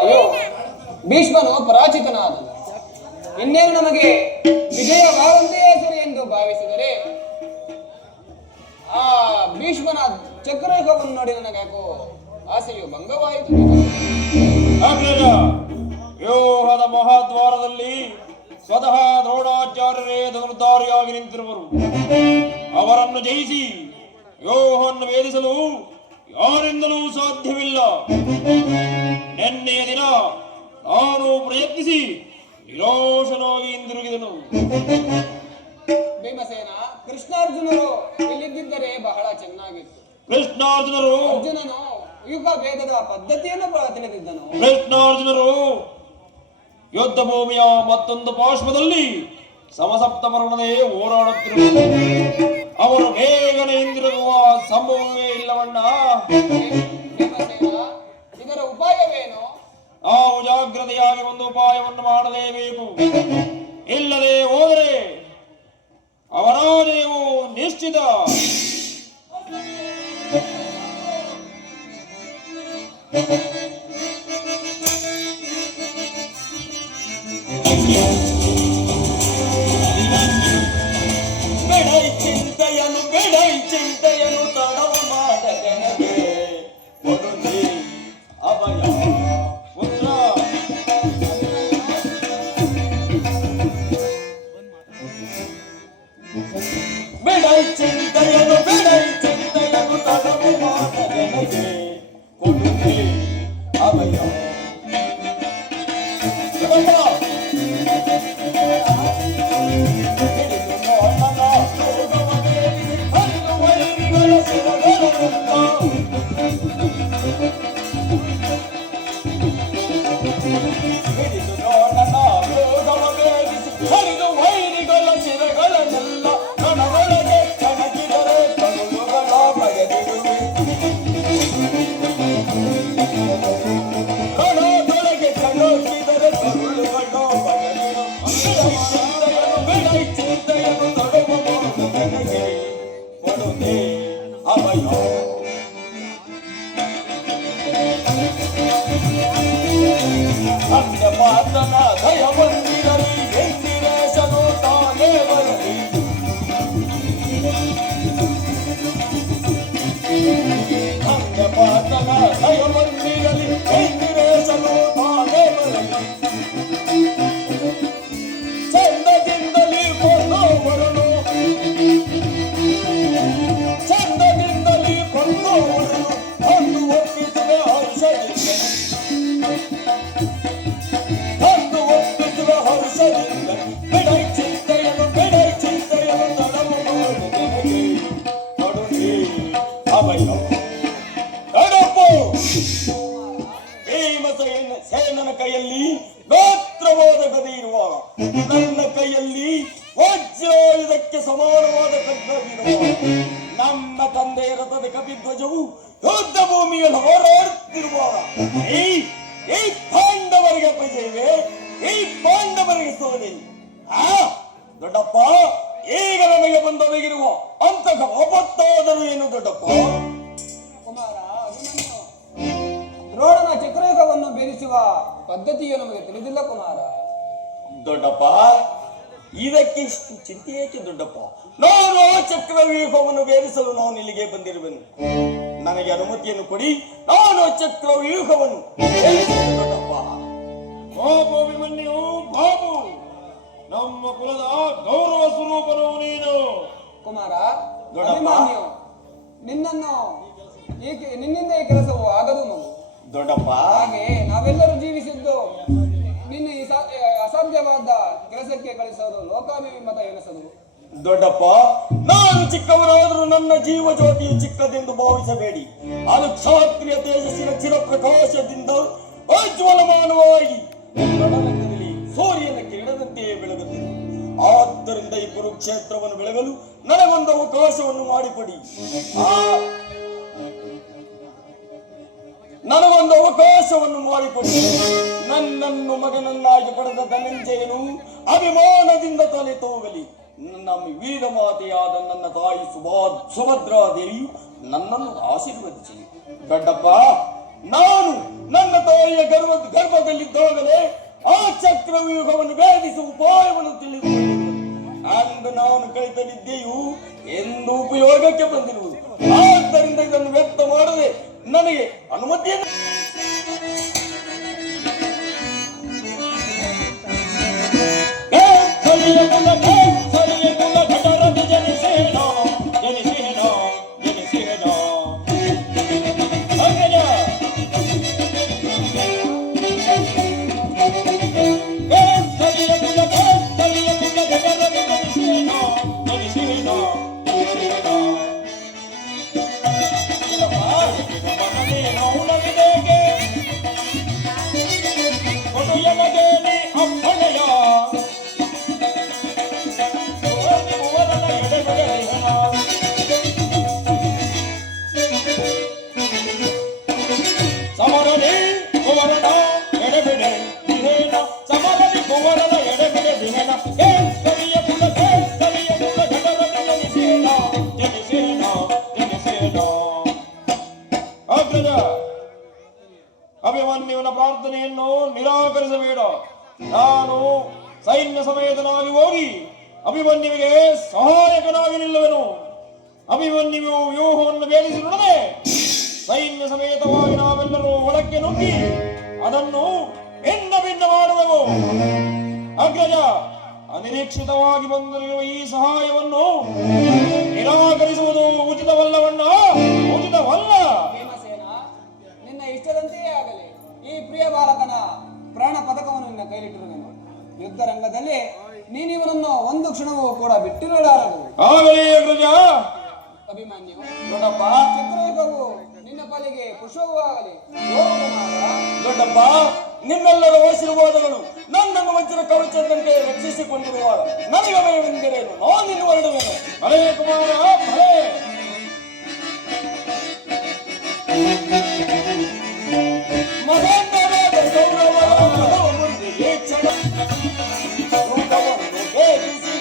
ಅಯ್ಯೋ, ಭೀಷ್ಮನು ಪರಾಜಿತನಾದನು. ಇನ್ನೇನು ನಮಗೆ ವಿಜಯವಾದಂತೆಯೇ ಸರಿ ಎಂದು ಭಾವಿಸಿದರೆ ಆ ಭೀಷ್ಮನ ಚಕ್ರಯುಗವನ್ನು ನೋಡಿ ನನಗ್ಯಾಕೋ ಆಸೆಯು ಭಂಗವಾಯಿತು. ವ್ಯೂಹದ ಮಹಾದ್ವಾರದಲ್ಲಿ ಸ್ವತಃ ದ್ರೋಣಾಚಾರ್ಯರೇ ಧನುರ್ಧಾರಿಯಾಗಿ ನಿಂತಿರುವರು. ಅವರನ್ನು ಜಯಿಸಿ ವ್ಯೂಹವನ್ನು ವೇದಿಸಲು ಯಾರಿಂದಲೂ ಸಾಧ್ಯವಿಲ್ಲ. ನಿನ್ನೆಯ ದಿನ ನಾನು ಪ್ರಯತ್ನಿಸಿ ನಿರಾಶನಾಗಿ ಹಿಂದಿರುಗಿದನು. ಭೀಮಸೇನ, ಕೃಷ್ಣಾರ್ಜುನರು ಇಲ್ಲಿದ್ದರೆ ಬಹಳ ಚೆನ್ನಾಗಿತ್ತು. ಅರ್ಜುನನು ಯುಗ ಭೇದದ ಪದ್ಧತಿಯನ್ನು ತಿಳಿದಿದ್ದನು. ಕೃಷ್ಣಾರ್ಜುನರು ಯುದ್ಧ ಭೂಮಿಯ ಮತ್ತೊಂದು ಪಾರ್ಶ್ವದಲ್ಲಿ ಸಮಸಪ್ತಮರಣದೇ ಹೋರಾಡುತ್ತಿರುವರು. ಅವರು ಬೇಗನೆ ಹಿಂದಿರುಗುವ ಸಂಭವವೇ ಇಲ್ಲವಣ್ಣ. ಇದರ ಉಪಾಯವೇನು? ನಾವು ಜಾಗ್ರತೆಯಾಗಿ ಒಂದು ಉಪಾಯವನ್ನು ಮಾಡಲೇಬೇಕು. ಇಲ್ಲದೆ ಹೋದರೆ ಅವರಾಜಯವು ನಿಶ್ಚಿತ. ಚಿಂತೆಯನ್ನು ತಡವ ಮಾಡದೆನಗೆ ಕೊಡುನಿ ಅಭಯ ಪುತ್ರ. ಬಿಡೈ ಚಿಂತೆಯನ್ನು ತಡವ ಮಾಡದೆನಗೆ ಕೊಡುನಿ ಅಭಯ. ಸೇನನ ಕೈಯಲ್ಲಿ ಗೋತ್ರವಾದ ಗದೆ ಇರುವಾಗ ನನ್ನ ಕೈಯಲ್ಲಿ ವಜ್ರಾಯುಧಕ್ಕೆ ಸಮಾನವಾದ ಖಡ್ಗವಿರುವಾಗ ನಮ್ಮ ತಂದೆಯ ರಥದ ಕಪಿಧ್ವಜವು ಯುದ್ಧ ಭೂಮಿಯಲ್ಲಿ ಹೋರಾಡುತ್ತಿರುವಾಗ ಈ ಪಾಂಡವರಿಗೆ ಅಪಜಯವೇ, ಈ ಪಾಂಡವರಿಗೆ ಸೋಲೆ. ದೊಡ್ಡಪ್ಪ, ಈಗ ನಮಗೆ ಬಂದೊದಗಿರುವ ಅಂತಹ ಒಬ್ಬತ್ತಾದರೂ ಏನು ದೊಡ್ಡಪ್ಪ? ಕುಮಾರ, ದ್ರೋಣನ ಚಕ್ರಯುಗವನ್ನು ಭೇದಿಸುವ ಪದ್ಧತಿಯು ನಮಗೆ ತಿಳಿದಿಲ್ಲ ಕುಮಾರ. ದೊಡ್ಡಪ್ಪ, ಇದಕ್ಕೆ ಇಷ್ಟು ಚಿಂತೆ ಏಕೆ ದೊಡ್ಡಪ್ಪ? ನಾನು ಚಕ್ರವ್ಯೂಹವನ್ನು ಭೇದಿಸಲು ನಾನು ಇಲ್ಲಿಗೆ ಬಂದಿರುವೆನು. ನನಗೆ ಅನುಮತಿಯನ್ನು ಕೊಡಿ, ನಾನು ಚಕ್ರವ್ಯೂಹವನ್ನು ದೊಡ್ಡಪ್ಪ. ಬಾಬು ಅಭಿಮನ್ಯು, ಬಾಬು, ನಮ್ಮ ಕುಲದ ಗೌರವ ಸ್ವರೂಪನು ನೀನು. ಕುಮಾರ, ಅಭಿಮನ್ಯು, ನಿನ್ನಿಂದ ಈ ಕೆಲಸವು ಆಗದು ಮಗು. ದೊಡ್ಡಪ್ಪ, ಹಾಗೆ ನಾವೆಲ್ಲರೂ ಜೀವಿಸಿದ್ದು ನಿನ್ನ ಅಸಾಧ್ಯವಾದ ಕೆಲಸಕ್ಕೆ ಕಳಿಸೋದು ಲೋಕಾಭಿಮತ ಎನಿಸದು. ದೊಡ್ಡಪ್ಪ, ನಾನು ಚಿಕ್ಕವನಾದರೂ ನನ್ನ ಜೀವ ಜ್ಯೋತಿಯು ಚಿಕ್ಕದೆಂದು ಭಾವಿಸಬೇಡಿ. ಅದು ಕ್ಷಾತ್ರಿಯ ತೇಜಸ್ಸಿನ ಚಿರಪ್ರಕಾಶದಿಂದ ಉಜ್ವಲಮಾನವಾಗಿ ಸೂರ್ಯನ ಕಿರಣದಂತೆಯೇ ಬೆಳಗುತ್ತದೆ. ಆದ್ದರಿಂದ ಈ ಕುರುಕ್ಷೇತ್ರವನ್ನು ಬೆಳಗಲು ನನಗೊಂದು ಅವಕಾಶವನ್ನು ಮಾಡಿಕೊಡಿ. ನನ್ನನ್ನು ಮಗನನ್ನಾಗಿ ಪಡೆದ ಧನಂಜಯನು ಅಭಿಮಾನದಿಂದ ತಲೆ ತೂಗಲಿ. ನಮ್ಮ ವೀರ ಮಾತೆಯಾದ ನನ್ನ ತಾಯಿ ಸುಭದ್ರಾದೇವಿಯು ನನ್ನನ್ನು ಆಶೀರ್ವದಿಸಲಿ. ದೊಡ್ಡಪ್ಪ, ನಾನು ನನ್ನ ತಾಯಿಯ ಗರ್ಭ ಲೋಕದಲ್ಲಿದ್ದಾಗಲೇ ಆ ಚಕ್ರವ್ಯೂಹವನ್ನು ಭೇದಿಸುವ ಉಪಾಯವನ್ನು ತಿಳಿದುಕೊಂಡಿರುವುದು. ಅಂದು ನಾನು ಕಲಿತ ವಿದ್ಯೆಯು ಎಂದು ಉಪಯೋಗಕ್ಕೆ ಬಂದಿರುವುದು. ಆದ್ದರಿಂದ ಇದನ್ನು ವ್ಯಕ್ತ ಮಾಡದೆ ನನಗೆ ಅನುಮತಿಯನ್ನು ಅಭಿಮನ್ಯುವಿನ ಪ್ರಾರ್ಥನೆಯನ್ನು ನಿರಾಕರಿಸಬೇಡ. ನಾನು ಸೈನ್ಯ ಸಮೇತನಾಗಿ ಹೋಗಿ ಅಭಿಮನ್ಯುವಿಗೆ ಸಹಾಯಕನಾಗಿ ನಿಲ್ಲುವೆನು. ಅಭಿಮನ್ಯು ವ್ಯೂಹವನ್ನು ಭೇದಿಸಿ ನೋಡದೆ ಸೈನ್ಯ ಸಮೇತವಾಗಿ ನಾವೆಲ್ಲರೂ ಒಳಕ್ಕೆ ನುಗ್ಗಿ ಅದನ್ನು ಭಿನ್ನ ಭಿನ್ನ ಮಾಡುವೆವು. ಅಗ್ರಜ, ಅನಿರೀಕ್ಷಿತವಾಗಿ ಬಂದಿರುವ ಈ ಸಹಾಯವನ್ನು ನಿರಾಕರಿಸುವುದು ಉಚಿತವಲ್ಲವಣ್ಣ, ಉಚಿತವಲ್ಲ. ಭೀಮಸೇನ, ನಿನ್ನ ಇಷ್ಟದಂತೆಯೇ ಆಗಲಿ. ಈ ಪ್ರಿಯ ಬಾಲಕನ ಪ್ರಾಣ ಪದಕವನ್ನು ನಿನ್ನ ಕೈಲಿಟ್ಟಿರುವೆನು. ಯುದ್ಧ ರಂಗದಲ್ಲಿ ನೀನಿವನನ್ನು ಒಂದು ಕ್ಷಣವೂ ಕೂಡ ಬಿಟ್ಟಿರಲಾರದು. ಆಗಲಿ ಅಗ್ರಜ. ಅಭಿಮನ್ಯು, ದೊಡ್ಡಪ್ಪ, ಚಕ್ರಯುಗವು ನಿನ್ನ ಪಾಲಿಗೆ ಪುಷ್ಪವೂ ಆಗಲಿ. ದೊಡ್ಡಪ್ಪ, ನಿಮ್ಮೆಲ್ಲರ ಆಶೀರ್ವಾದಗಳು ನನ್ನನ್ನು ವಜ್ರ ಕವಚದಂತೆ ರಕ್ಷಿಸಿಕೊಂಡಿರುವಾಗ ನನಗೆ ಭಯವೆಂದರೇನು? ನಾನು ನಿನ್ನ ಹೊರಡುವೆನು. ಹರೇ ಕುಮಾರ, ಹರೇ. ಮಗಂದರಾದ ಗೌರವ ಈ ಕ್ಷಣ ಭೇದಿಸಿ